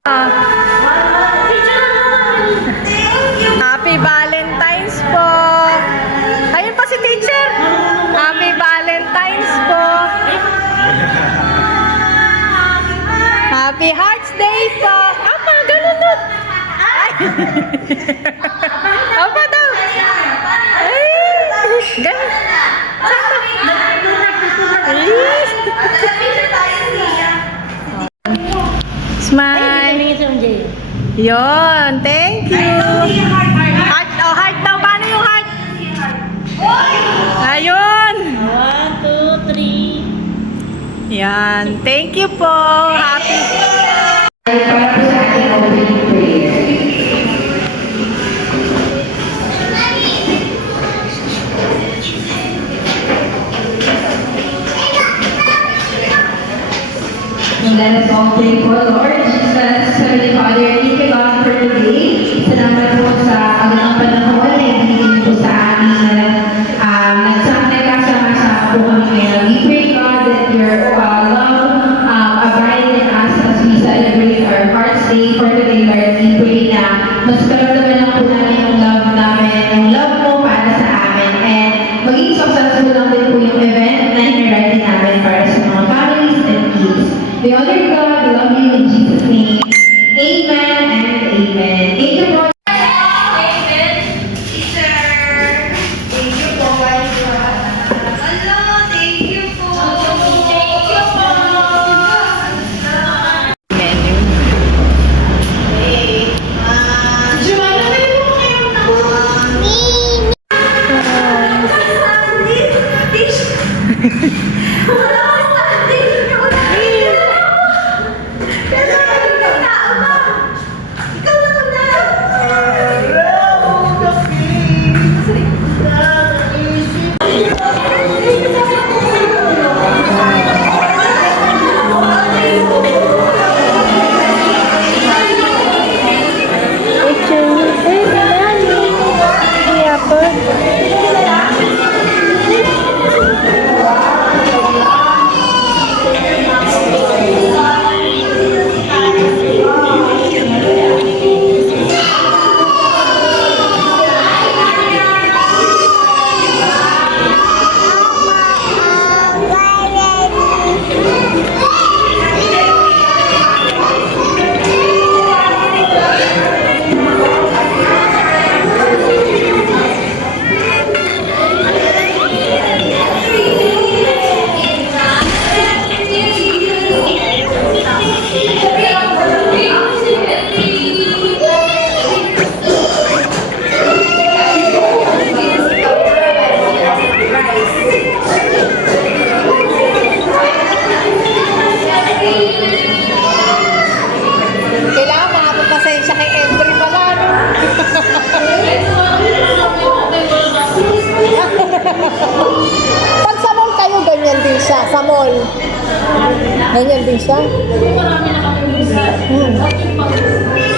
Happy Valentine's po. Ayun pa si teacher. Happy Valentine's po. Happy Hearts Day po. Apa, ganun nun. Ay. Apa daw. Ay. Ganun. Smile. Yon, thank you. Heart, oh, heart daw. Paano yung heart? Ayun. 1, 2, 3. Yan, thank you po. Happy. Let us all pray for Lord Jesus, Heavenly Father, thank you God for today. Salamat po sa ang panahon na ibigay po sa amin na nagkasama-sama po kami ngayon. We pray God that your love abide in us as we celebrate our Hearts Day for today, Lord. We pray na mas karamdaman lang po namin yung love namin, yung love mo para sa amin. And maging successful lang din po yung event na hinarati namin para sa mga families and kids. We honor God, we love you in Jesus' name. Amen and amen. Thank you for Amen. Teacher. Thank you po. Hello, thank you po. Thank you po. Joanna, may po kayo Kailangan makapagpasensya kay Every pala, no? Pag sa mall kayo, ganyan din siya. Sa mall. Ganyan din siya.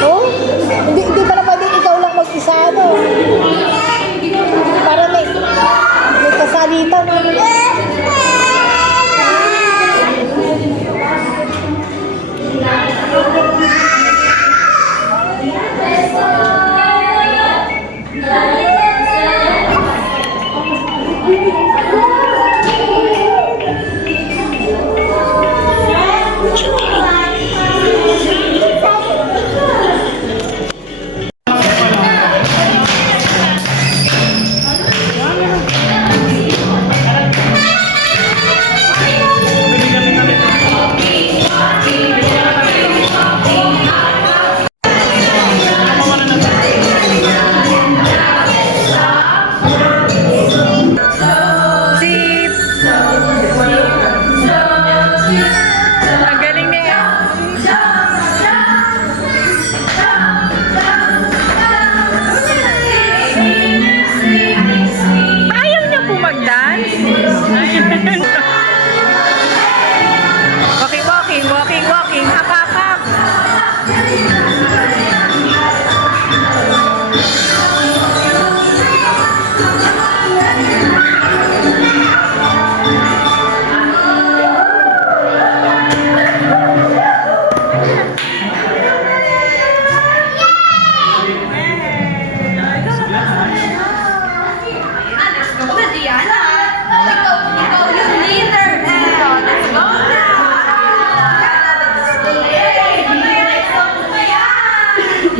Oh? Hindi pala pwedeng ikaw lang mag-isa, no? Para may kasalitan.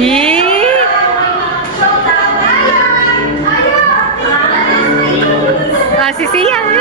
Yee! Ah, si Sian.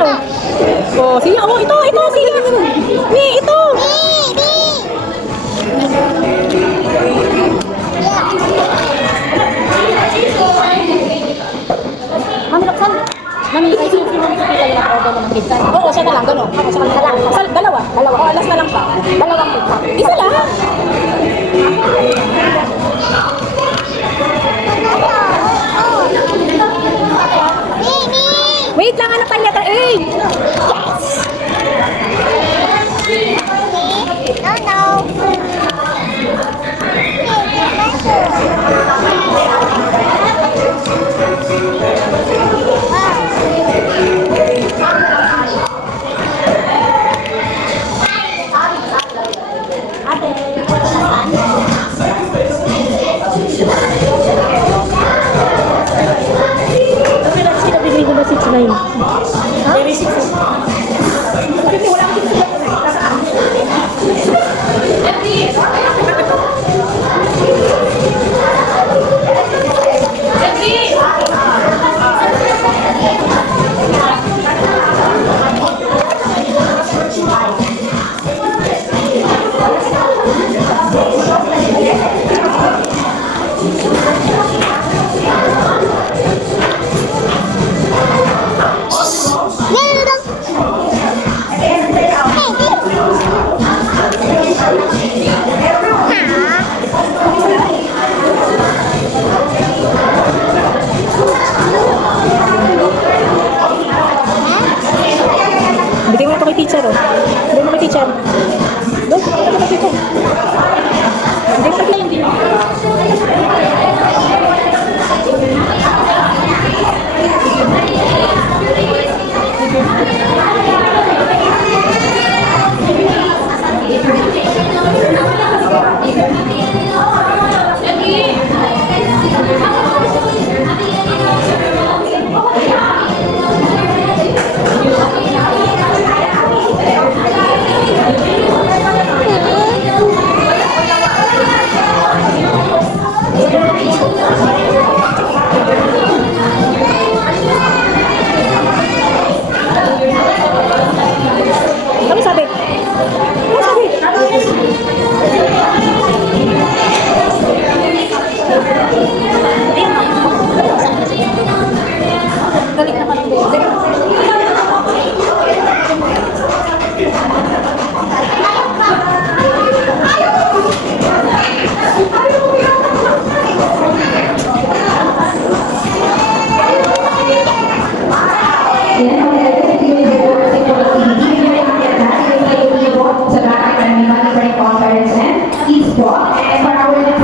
oh. Oh, siya. Oh, ito, siya. Ni, ito. Mami, laksan. Mami, ay siya yung order ng pizza. Oo, siya na lang, gano'n. Ako siya na lang. Dalawa. Oh, alas na lang pa. Dalawang pizza. Isa lang. Wait lang, ano pa letter A? Yes! Okay lang, sinabigay ko ba 6'9"? Maybe 6'9". Bigay mo ito kay teacher, oh. Bigay mo kay teacher. Doon, ito kay teacher. Bigay mo kay teacher. Ano sabi? Ano sabi? Galing naman ang sa bahay para may monitoring conference and e-sport. And for our next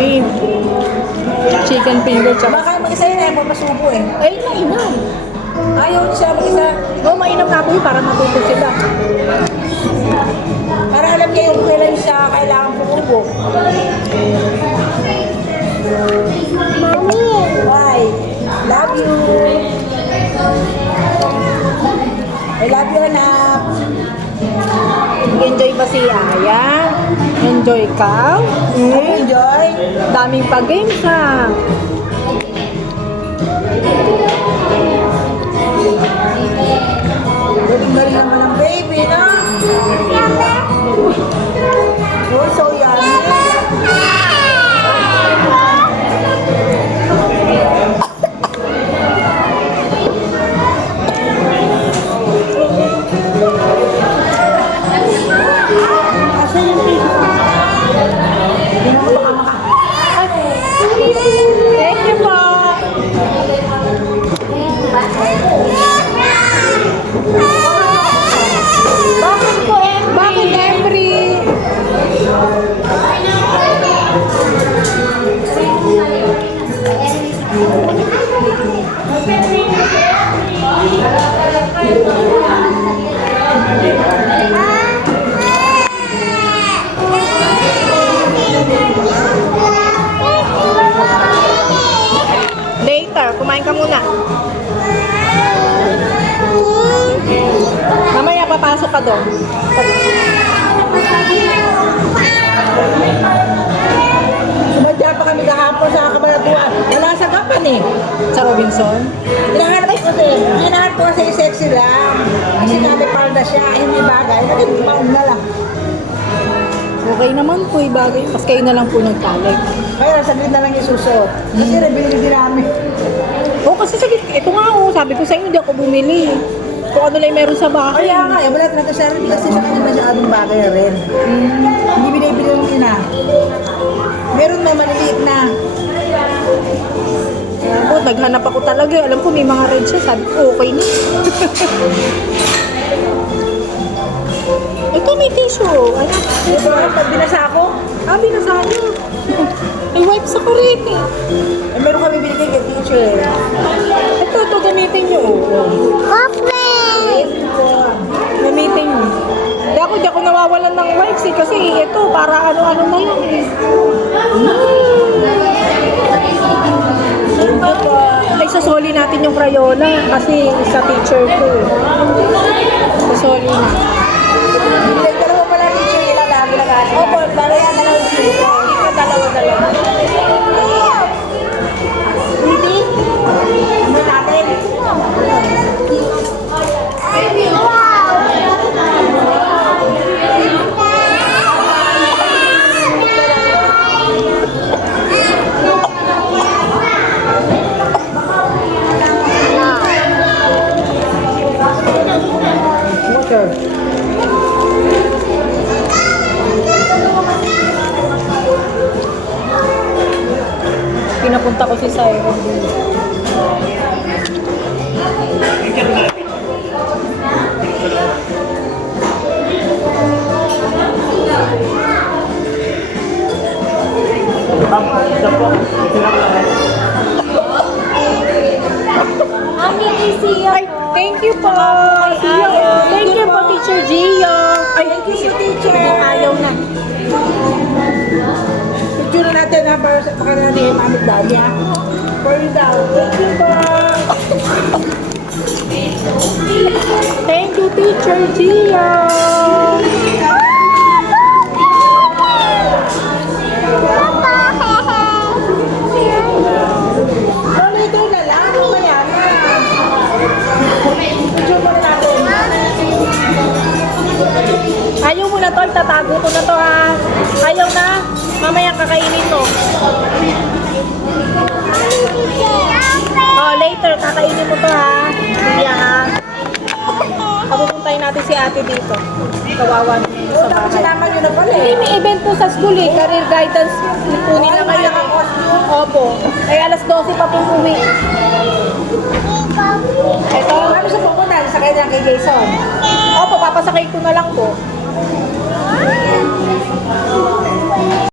shrimp. Chicken finger, tsaka... Baka mag-isa yun eh, mapasubo eh. Ay, mainam. Ayaw niya siya mag-isa. No, mainam nga po yun para matuto sila. Para alam niya yung kailan siya kailangan pumubo. Mami! Bye! Love you! I love you, anak! Enjoy ba si Aya? Enjoy ka? Enjoy! Daming pa-games ha. Galing-galing naman ang baby, na? Oh, so yummy! Asan yung piso? Thank you po. Bakit po, Embry? Bakit, Embry? Later, kumain ka muna. Mamaya papasok ka doon. Sumadya pa kami kahapon sa Kabalatuan. Wala sa Gapan eh. Sa Robinson? Hinahanap ko kasi sexy lang. Kasi nga may palda siya, hindi bagay. Naging maun na lang. Okay naman po, ibagay. Mas kayo na lang po nagkalig. Kaya saglit na lang yung susuot. Kasi nabili din namin. Oo, kasi saglit. Ito nga oh, sabi ko sa inyo, hindi ako bumili. Kung ano lang meron sa bahay. Kaya nga, wala talaga siya rin kasi sa kanya masyadong bagay rin. Hindi binibili yung ina. Meron may maliliit na. Ako, naghanap ako talaga. Alam ko may mga red siya. Sabi ko, okay na. Ito may tissue. Ano? Ito nga, pag binasa ako, Binasa niyo. May wipes ako rin eh. meron kami binigay kay teacher. Ito gamitin niyo. Gamitin niyo. Di ako nawawalan ng wipes eh. Kasi ito, para ano-ano na lang eh. Ay, sasoli natin yung Crayola. Kasi sa teacher ko eh. Sasoli na. Binigay dalawa pala teacher, ilang dami na kasi. Opo, dalawa yan, dalawa teacher. Dalawa. Hindi? Ano natin? Water. Pinapunta ko si Cyrus. Ay, thank you po. Thank you po, Teacher Gio. Ay, Thank you, teacher. ayaw na. Picture na natin ha, para sa pakala ni Mami Daddy ha. For you daw. Thank you po. Thank you, Teacher Gio. So, later na lang. Mamaya na. Picture mo na natin. Ayaw mo na to, itatago ko na to ha. Ayaw na. Mamaya kakainin to. Oh, later, kakainin mo to ha. Kuya ha. Papupuntahin natin si ate dito. Kawawa naman sa Tapos bahay. sinama nyo na pala Hindi, eh. may event po sa school eh. Career guidance po nila ngayon. Opo. Ay alas 12 pa po uwi. Ito. Ano sa pupunta? Sakay lang kay Jason. Opo, papasakay ko na lang po.